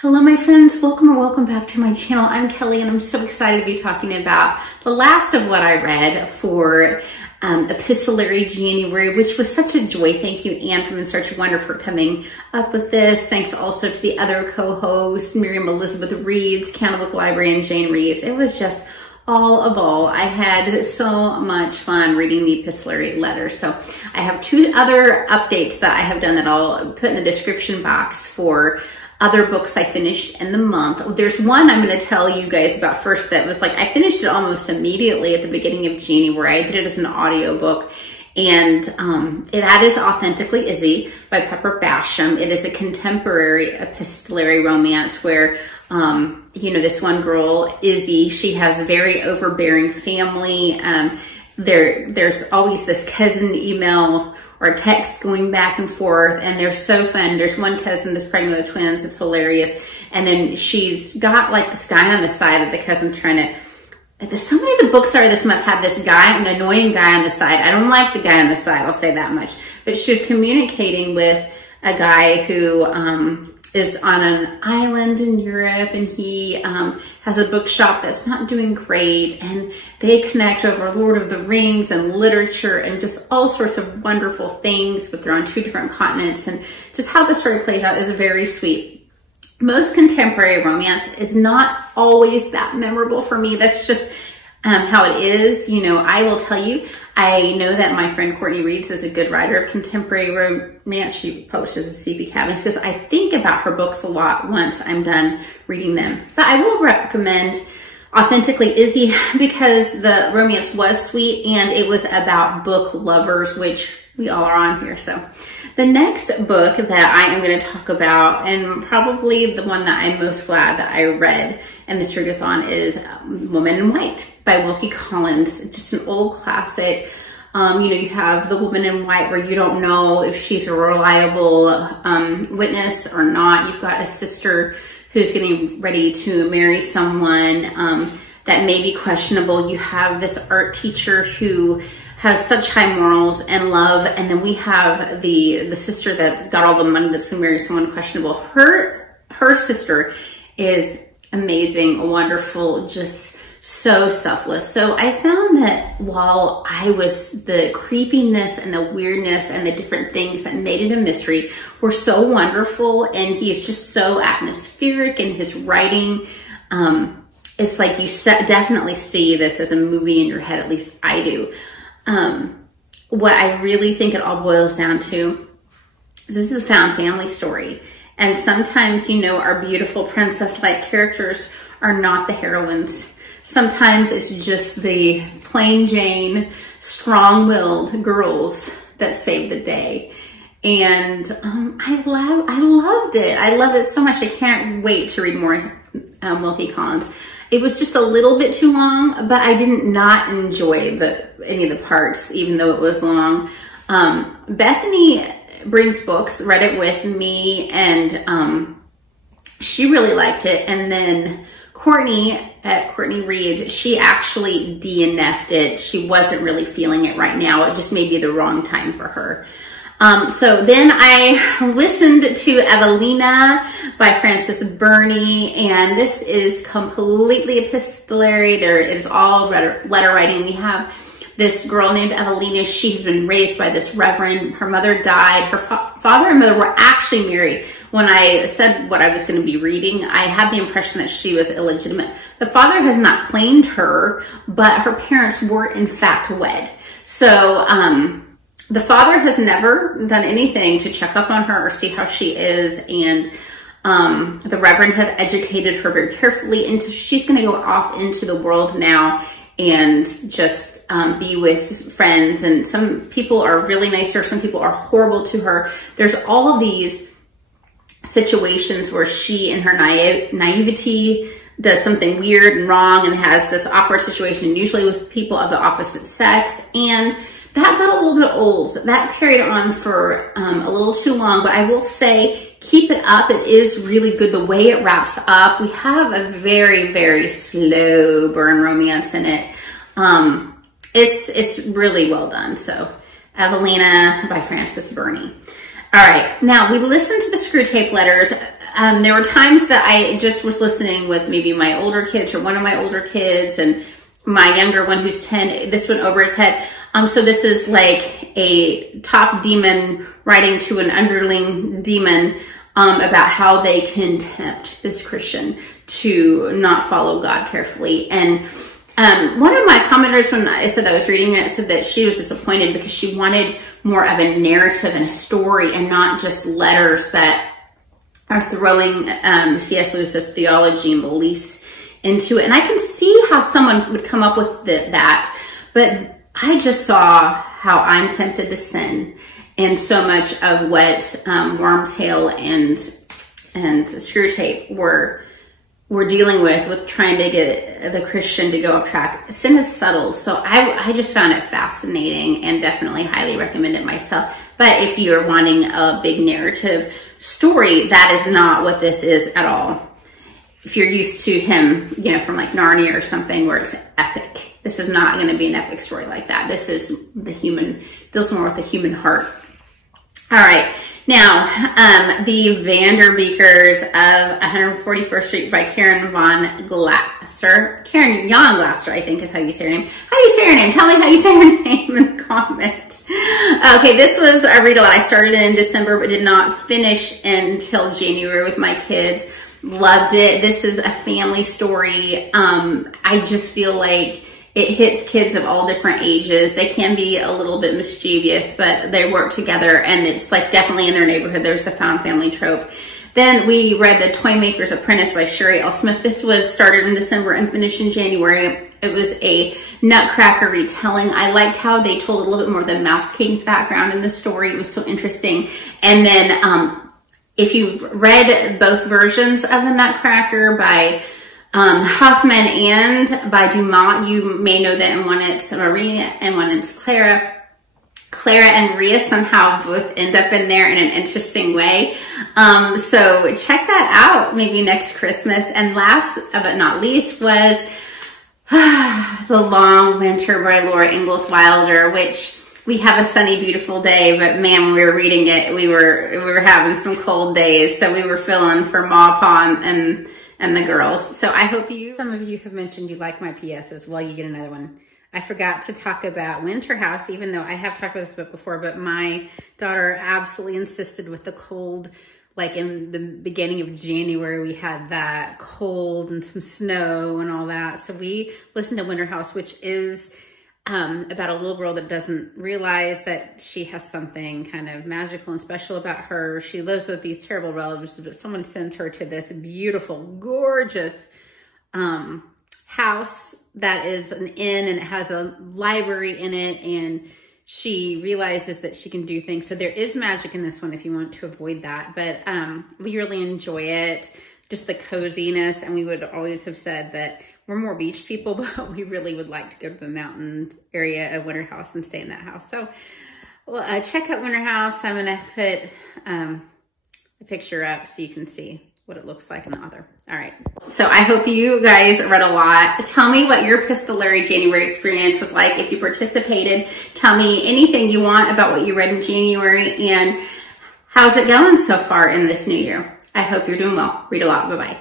Hello my friends, welcome or welcome back to my channel. I'm Kelly and I'm so excited to be talking about the last of what I read for Epistolary January, which was such a joy. Thank you, Anne from In Search of Wonder, for coming up with this. Thanks also to the other co-hosts, Miriam Elizabeth Reeds, Candle Book Library, and Jane Reeves. It was just all a ball. I had so much fun reading the epistolary letters. So I have two other updates that I have done that I'll put in the description box for other books I finished in the month. There's one I'm going to tell you guys about first that was like, I finished it almost immediately at the beginning of January. I did it as an audiobook, and that is Authentically, Izzy by Basham. It is a contemporary epistolary romance where, you know, this one girl, Izzy, she has a very overbearing family. There's always this cousin email or text going back and forth, and they're so fun. There's one cousin that's pregnant with twins. It's hilarious. And then she's got like this guy on the side of the cousin trying to, so many of the books are this month have this guy, an annoying guy on the side. I don't like the guy on the side, I'll say that much. But she's communicating with a guy who is on an island in Europe, and he has a bookshop that's not doing great, and they connect over Lord of the Rings and literature and just all sorts of wonderful things, but they're on two different continents, and just how the story plays out is very sweet. Most contemporary romance is not always that memorable for me. That's just how it is. You know, I will tell you, I know that my friend Courtney Reeds is a good writer of contemporary romance. She publishes at CB Cabinets because I think about her books a lot once I'm done reading them. But I will recommend Authentically, Izzy, because the romance was sweet and it was about book lovers, which we all are on here. So the next book that I am going to talk about, and probably the one that I'm most glad that I read in this readathon, is Woman in White by Wilkie Collins. Just an old classic. You know, you have the Woman in White where you don't know if she's a reliable witness or not. You've got a sister who's getting ready to marry someone that may be questionable. You have this art teacher who has such high morals and love, and then we have the sister that's got all the money that's gonna marry someone questionable. Her sister is amazing, wonderful, just so selfless. So I found that while the creepiness and the weirdness and the different things that made it a mystery were so wonderful, and he is just so atmospheric in his writing. It's like you definitely see this as a movie in your head, at least I do. What I really think it all boils down to is this is a found family story. And sometimes, you know, our beautiful princess-like characters are not the heroines. Sometimes it's just the plain Jane, strong-willed girls that save the day. And I loved it. I loved it so much. I can't wait to read more Wilkie Collins. It was just a little bit too long, but I did not enjoy any of the parts, even though it was long. Bethany brings books, read it with me, and she really liked it. And then Courtney at Courtney Reeds, she actually DNF'd it. She wasn't really feeling it right now. It just may be the wrong time for her. So then I listened to Evelina by Frances Burney, and this is completely epistolary. It is all letter writing. We have this girl named Evelina. She's been raised by this reverend. Her mother died. Her father and mother were actually married. When I said what I was going to be reading, I had the impression that she was illegitimate. The father has not claimed her, but her parents were in fact wed. So, the father has never done anything to check up on her or see how she is, and the reverend has educated her very carefully, and so she's going to go off into the world now and just be with friends, and some people are really nice to her, some people are horrible to her. There's all of these situations where she, in her naivety, does something weird and wrong and has this awkward situation, usually with people of the opposite sex, and that got a little bit old. That carried on for a little too long, but I will say, keep it up. It is really good the way it wraps up. We have a very, very slow burn romance in it. It's really well done. So, Evelina by Frances Burney. All right, now we listened to the Screwtape letters. there were times that I just was listening with maybe my older kids or one of my older kids, and my younger one who's 10, this went over his head. So this is like a top demon writing to an underling demon about how they can tempt this Christian to not follow God carefully. And one of my commenters, when I said I was reading it, said that she was disappointed because she wanted more of a narrative and a story and not just letters that are throwing C.S. Lewis's theology and beliefs into it. And I can see how someone would come up with that, but I just saw how I'm tempted to sin. And so much of what Wormtail and Screwtape were dealing with trying to get the Christian to go off track. Sin is subtle, so I just found it fascinating and definitely highly recommend it myself. But if you're wanting a big narrative story, that is not what this is at all. If you're used to him, you know, from like Narnia or something where it's epic, this is not going to be an epic story like that. This is deals more with the human heart. All right. Now, the Vanderbeekers of 141st Street by Karen Von Glaser. Karen Jan Glaser, I think is how you say her name. How do you say her name? Tell me how you say her name in the comments. Okay, this was a read a lot. I started in December but did not finish until January with my kids. Loved it. This is a family story. I just feel like it hits kids of all different ages. They can be a little bit mischievous, but they work together, and it's like definitely in their neighborhood. There's the found family trope. Then we read the Toymakers Apprentice by Sherri, L.Smith. This was started in December and finished in January. It was a Nutcracker retelling. I liked how they told a little bit more of the Mouse King's background in the story. It was so interesting. And then if you've read both versions of the Nutcracker by Hoffman and by Dumas, you may know that in one it's Marina and one it's Clara. Clara and Maria somehow both end up in there in an interesting way. So check that out maybe next Christmas. And last but not least was The Long Winter by Laura Ingalls Wilder, which we have a sunny, beautiful day, but man, when we were reading it, we were having some cold days. So we were feeling for Ma Pa and the girls. So I hope some of you have mentioned you like my PSs. Well, you get another one. I forgot to talk about Winterhouse, even though I have talked about this book before, but my daughter absolutely insisted with the cold, like in the beginning of January, we had that cold and some snow and all that. So we listened to Winterhouse, which is about a little girl that doesn't realize that she has something kind of magical and special about her. She lives with these terrible relatives, but someone sends her to this beautiful, gorgeous house that is an inn, and it has a library in it, and she realizes that she can do things. So there is magic in this one if you want to avoid that. But we really enjoy it, just the coziness, and we would always have said that we're more beach people, but we really would like to go to the mountain area of Winterhouse and stay in that house. So well, check out Winterhouse. I'm going to put a picture up so you can see what it looks like in the other. All right. So I hope you guys read a lot. Tell me what your Epistolary January experience was like. If you participated, tell me anything you want about what you read in January, and how's it going so far in this new year. I hope you're doing well. Read a lot. Bye-bye.